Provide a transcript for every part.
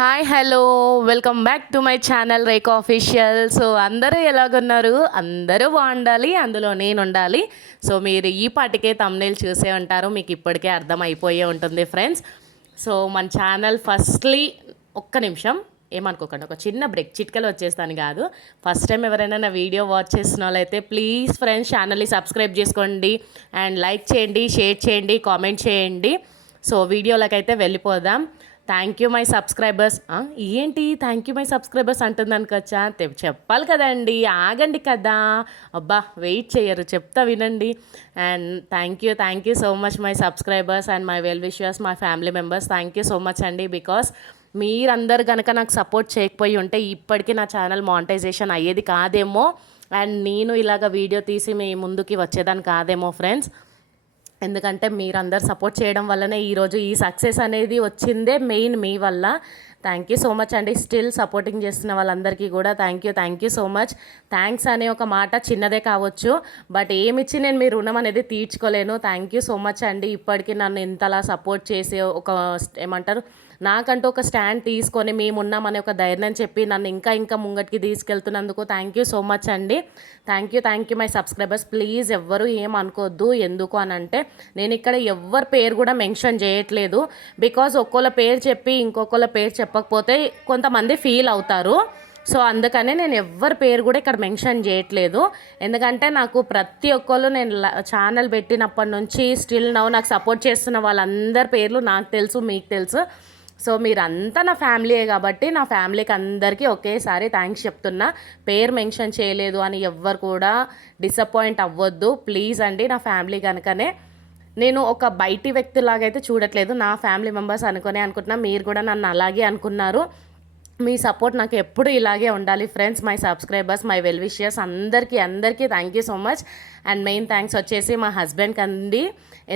Hi hello welcome back to my channel Rekha official. So అందరూ ఎలాగున్నారు? అందరూ బాగుండాలి, అందులో నేను ఉండాలి. సో మీరు ఈ పాటికే తమ్నేల్ చూసే ఉంటారు, మీకు ఇప్పటికే అర్థం అయిపోయే ఉంటుంది ఫ్రెండ్స్. సో మన ఛానల్ ఫస్ట్లీ ఒక్క నిమిషం ఏమనుకోకండి, ఒక చిన్న బ్రేక్, చిట్కలు వచ్చేస్తాను కాదు. ఫస్ట్ టైం ఎవరైనా నా వీడియో వాచ్ చేసిన వాళ్ళైతే ప్లీజ్ ఫ్రెండ్స్ ఛానల్ని సబ్స్క్రైబ్ చేసుకోండి అండ్ లైక్ చేయండి, షేర్ చేయండి, కామెంట్ చేయండి. సో వీడియోలకైతే వెళ్ళిపోదాం. Thank you my subscribers. ఏంటి థ్యాంక్ యూ మై సబ్స్క్రైబర్స్ అంటుంది అనుకోవచ్చా? చెప్పాలి కదండి, ఆగండి కదా, అబ్బా వెయిట్ చేయరు, చెప్తా వినండి. And thank you so much my subscribers and my well wishers, my family members. Thank you so much అండి. బికాస్ మీరందరు కనుక నాకు సపోర్ట్ చేయకపోయి ఉంటే ఇప్పటికీ నా ఛానల్ మానిటైజేషన్ అయ్యేది కాదేమో, అండ్ నేను ఇలాగ వీడియో తీసి మీ ముందుకి వచ్చేదాన్ని కాదేమో ఫ్రెండ్స్. ఎందుకంటే మీరందరు సపోర్ట్ చేయడం వల్లనే ఈరోజు ఈ సక్సెస్ అనేది వచ్చిందే మెయిన్ మీ వల్ల. థ్యాంక్ యూ సో మచ్ అండి. స్టిల్ సపోర్టింగ్ చేస్తున్న వాళ్ళందరికీ కూడా thank you so much. Thanks అనే ఒక మాట చిన్నదే కావచ్చు, బట్ ఏమిచ్చి నేను మీ రుణం అనేది తీర్చుకోలేను. థ్యాంక్ యూ సో మచ్ అండి. ఇప్పటికీ నన్ను ఇంతలా సపోర్ట్ చేసే ఒక ఏమంటారు, నాకంటూ ఒక స్టాండ్ తీసుకొని మేమున్నామనే ఒక ధైర్యం చెప్పి నన్ను ఇంకా ముంగటికి తీసుకెళ్తున్నందుకు థ్యాంక్ యూ సో మచ్ అండి. Thank you my subscribers. Please ఎవ్వరు ఏమనుకోవద్దు. ఎందుకు అని అంటే నేను ఇక్కడ ఎవ్వరి పేరు కూడా మెన్షన్ చేయట్లేదు. బికాజ్ ఒక్కోళ్ళ పేరు చెప్పి ఇంకొకళ్ళ పేరు చెప్పకపోతే కొంతమంది ఫీల్ అవుతారు. సో అందుకనే నేను ఎవ్వరి పేరు కూడా ఇక్కడ మెన్షన్ చేయట్లేదు. ఎందుకంటే నాకు ప్రతి ఒక్కళ్ళు నేను ఛానల్ పెట్టినప్పటి నుంచి స్టిల్ నౌ నాకు సపోర్ట్ చేస్తున్న వాళ్ళందరి పేర్లు నాకు తెలుసు, మీకు తెలుసు. సో మీరంతా నా ఫ్యామిలీయే కాబట్టి నా ఫ్యామిలీకి అందరికీ ఒకేసారి థ్యాంక్స్ చెప్తున్నా. పేరు మెన్షన్ చేయలేదు అని ఎవ్వరు కూడా డిసప్పాయింట్ అవ్వద్దు ప్లీజ్ అండి. నా ఫ్యామిలీ కనుకనే నేను ఒక బయటి వ్యక్తిలాగైతే చూడట్లేదు, నా ఫ్యామిలీ మెంబర్స్ అనుకుంటున్నా. మీరు కూడా నన్ను అలాగే అనుకున్నారు. మీ సపోర్ట్ నాకు ఎప్పుడు ఇలాగే ఉండాలి friends. My subscribers, my well wishers అందరికీ thank you so much. And main thanks వచ్చేసి మా హస్బెండ్కి అండి.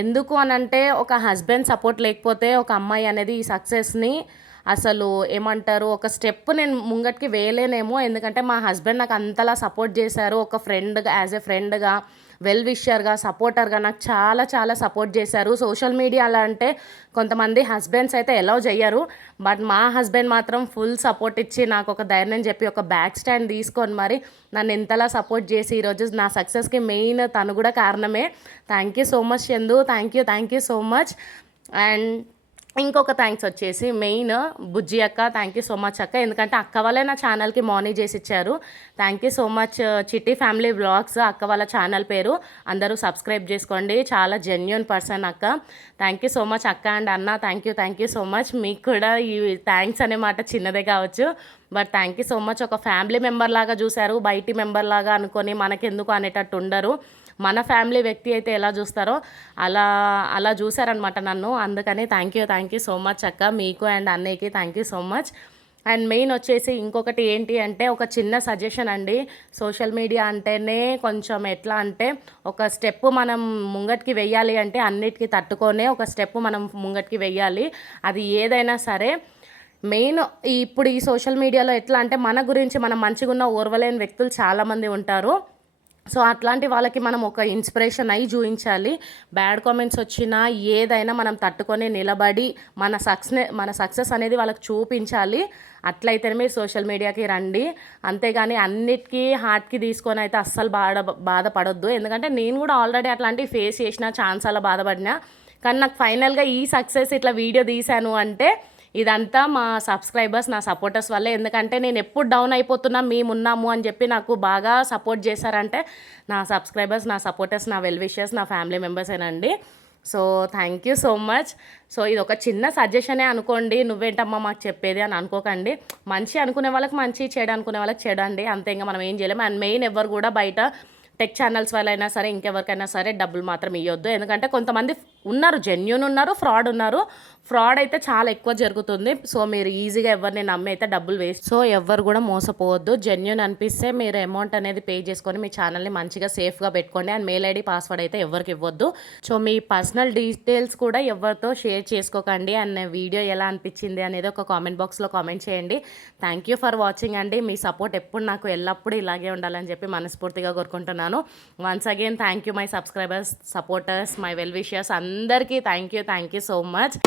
ఎందుకు అనంటే ఒక హస్బెండ్ సపోర్ట్ లేకపోతే ఒక అమ్మాయి అనేది ఈ సక్సెస్ని అసలు ఏమంటారు, ఒక స్టెప్ నేను ముంగటికి వేయలేనేమో. ఎందుకంటే మా హస్బెండ్ నాకు అంతలా సపోర్ట్ చేశారు. ఒక ఫ్రెండ్గా, యాజ్ ఎ ఫ్రెండ్గా, వెల్ విషర్గా, సపోర్టర్గా నాకు చాలా సపోర్ట్ చేశారు. సోషల్ మీడియా అలా అంటే కొంతమంది హస్బెండ్స్ అయితే ఎలౌ చెయ్యరు, బట్ మా హస్బెండ్ మాత్రం ఫుల్ సపోర్ట్ ఇచ్చి నాకు ఒక ధైర్యం చెప్పి ఒక బ్యాక్ స్టాండ్ తీసుకొని మరి నన్ను ఎంతలా సపోర్ట్ చేసి ఈరోజు నా సక్సెస్కి మెయిన్ తను కూడా కారణమే. Thank you so much Chandu, thank you so much. And ఇంకొక థ్యాంక్స్ వచ్చేసి మెయిన్ బుజ్జి అక్క, థ్యాంక్ యూ సో మచ్ అక్క. ఎందుకంటే అక్క వాళ్ళే నా ఛానల్కి మనీ చేసి ఇచ్చారు. Thank you so much. చిట్టి ఫ్యామిలీ వ్లాగ్స్ అక్క వాళ్ళ ఛానల్ పేరు, అందరూ సబ్స్క్రైబ్ చేసుకోండి. చాలా జెన్యున్ పర్సన్ అక్క. థ్యాంక్ యూ సో మచ్ అక్క అండ్ అన్న. Thank you so much. మీకు కూడా ఈ థ్యాంక్స్ అనే మాట చిన్నదే కావచ్చు, but thank you so much. ఒక ఫ్యామిలీ మెంబర్ లాగా చూశారు, బయటి మెంబర్ లాగా అనుకొని మనకెందుకు అనేటట్టు ఉండరు. మన ఫ్యామిలీ వ్యక్తి అయితే ఎలా చూస్తారో అలా చూసారనమాట నన్ను. అందుకని థ్యాంక్ యూ సో మచ్ అక్క. మీకు అండ్ అన్నయ్యకి thank you so much. And main వచ్చేసి ఇంకొకటి ఏంటి అంటే ఒక చిన్న సజెషన్ అండి. సోషల్ మీడియా అంటేనే కొంచెం ఎట్లా అంటే ఒక స్టెప్ మనం ముంగటికి వెయ్యాలి అంటే అన్నిటికీ తట్టుకొనే ఒక స్టెప్ మనం ముంగటికి వెయ్యాలి. అది ఏదైనా సరే. మెయిన్ ఇప్పుడు ఈ సోషల్ మీడియాలో ఎట్లా అంటే మన గురించి మనం మంచిగా ఉన్న ఓర్వలేని వ్యక్తులు చాలామంది ఉంటారు. సో అట్లాంటి వాళ్ళకి మనం ఒక ఇన్స్పిరేషన్ అయి చూపించాలి. బ్యాడ్ కామెంట్స్ వచ్చినా ఏదైనా మనం తట్టుకొని నిలబడి మన సక్సెస్ అనేది వాళ్ళకి చూపించాలి. అట్లయితేనే మీరు సోషల్ మీడియాకి రండి. అంతేగాని అన్నిటికీ హార్ట్కి తీసుకొని అయితే అస్సలు బాధపడొద్దు. ఎందుకంటే నేను కూడా ఆల్రెడీ అట్లాంటివి ఫేస్ చేసిన, ఛాన్స్ అలా బాధపడినా. కానీ నాకు ఫైనల్గా ఈ సక్సెస్ ఇట్లా వీడియో తీశాను అంటే ఇదంతా మా సబ్స్క్రైబర్స్, నా సపోర్టర్స్ వల్లే. ఎందుకంటే నేను ఎప్పుడు డౌన్ అయిపోతున్నా మేమున్నాము అని చెప్పి నాకు బాగా సపోర్ట్ చేశారంటే నా సబ్స్క్రైబర్స్, నా సపోర్టర్స్, నా వెల్ విషర్స్, నా ఫ్యామిలీ మెంబర్సేనండి. So thank you so much. So ఇది ఒక చిన్న సజెషనే అనుకోండి, నువ్వేంటమ్మా మాకు చెప్పేది అని అనుకోకండి. మంచి అనుకునే వాళ్ళకి మంచి, చెడు అనుకునే వాళ్ళకి చెడు అండి, అంతే. ఇంకా మనం ఏం చేయలేము. అండ్ మెయిన్ ఎవరు కూడా బయట టెక్ ఛానల్స్ వాళ్ళైనా సరే ఇంకెవరికైనా సరే డబ్బులు మాత్రం ఇవ్వద్దు. ఎందుకంటే కొంతమంది ఉన్నారు, జెన్యూన్ ఉన్నారు, ఫ్రాడ్ ఉన్నారు. ఫ్రాడ్ అయితే చాలా ఎక్కువ జరుగుతుంది. సో మీరు ఈజీగా ఎవరిని నమ్మి అయితే డబ్బులు వేస్ట్. సో ఎవరు కూడా మోసపోవద్దు. జెన్యూన్ అనిపిస్తే మీరు అమౌంట్ అనేది పే చేసుకొని మీ ఛానల్ని మంచిగా సేఫ్గా పెట్టుకోండి. అండ్ మెయిల్ ఐడి, పాస్వర్డ్ అయితే ఎవరికి ఇవ్వద్దు. సో మీ పర్సనల్ డీటెయిల్స్ కూడా ఎవరితో షేర్ చేసుకోకండి. అండ్ వీడియో ఎలా అనిపించింది అనేది ఒక కామెంట్ బాక్స్లో కామెంట్ చేయండి. థ్యాంక్ యూ ఫర్ వాచింగ్ అండి. మీ సపోర్ట్ ఎప్పుడు నాకు ఎల్లప్పుడూ ఇలాగే ఉండాలని చెప్పి మనస్ఫూర్తిగా కోరుకుంటున్నాను. Once again thank you my subscribers, supporters, my well wishers అందరికీ థ్యాంక్ యూ సో మచ్.